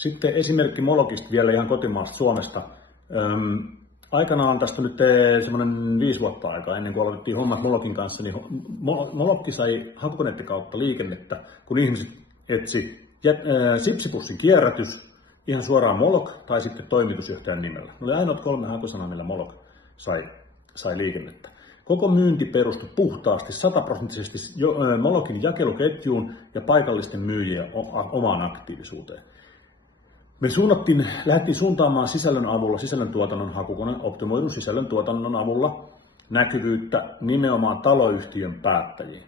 Sitten esimerkki Molokista vielä ihan kotimaasta Suomesta. Aikanaan tästä nyt semmoinen 5 vuotta aikaa ennen kuin aloitettiin hommat Molokin kanssa, niin Molokki sai hakukoneiden kautta liikennettä, kun ihmiset etsi sipsipussin kierrätys, ihan suoraan Molok tai sitten toimitusjohtajan nimellä. Ne oli ainoat 3 hakusanaa, millä Molok sai liikennettä. Koko myynti perustui puhtaasti 100% Molokin jakeluketjuun ja paikallisten myyjien omaan aktiivisuuteen. Me lähdettiin suuntaamaan sisällöntuotannon hakukone, optimoidun sisällöntuotannon avulla näkyvyyttä nimenomaan taloyhtiön päättäjiin.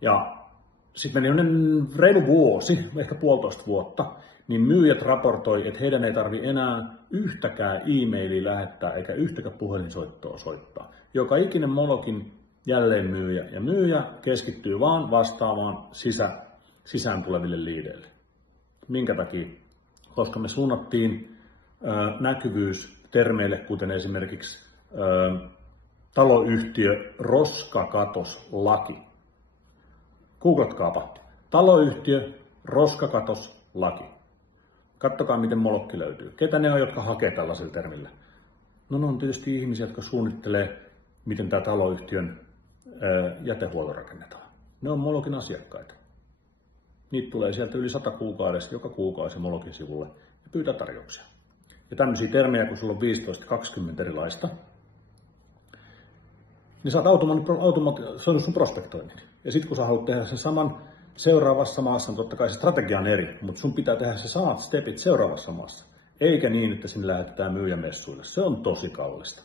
Ja sitten meni reilu vuosi, ehkä 1,5 vuotta, niin myyjät raportoi, että heidän ei tarvitse enää yhtäkään e-mailia lähettää eikä yhtäkään puhelinsoittoa soittaa. Joka ikinen Molokin jälleenmyyjä ja myyjä keskittyy vaan vastaamaan sisään tuleville liideille. Minkä takia? Koska me suunnattiin näkyvyys termeille, kuten esimerkiksi taloyhtiö roskakatoslaki. Googlatkaapa. Taloyhtiö roskakatoslaki. Kattokaa, miten Molokki löytyy. Ketä ne on, jotka hakee tällaisella termillä? No ne on tietysti ihmisiä, jotka suunnittelee, miten tämä taloyhtiön jätehuolto rakennetaan. Ne on Molokin asiakkaita. Niitä tulee sieltä yli 100 kuukaudessa, joka kuukausi Molokin sivulle ja pyytää tarjouksia. Ja tämmöisiä termejä, kun sulla on 15-20 erilaista, niin sä oot automatisoinut sun prospektoinnin. Ja sitten kun sä haluat tehdä sen saman seuraavassa maassa, niin totta kai se strategia on eri, mutta sun pitää tehdä se samat stepit seuraavassa maassa. Eikä niin, että sinne lähetetään myyjämessuille. Se on tosi kallista.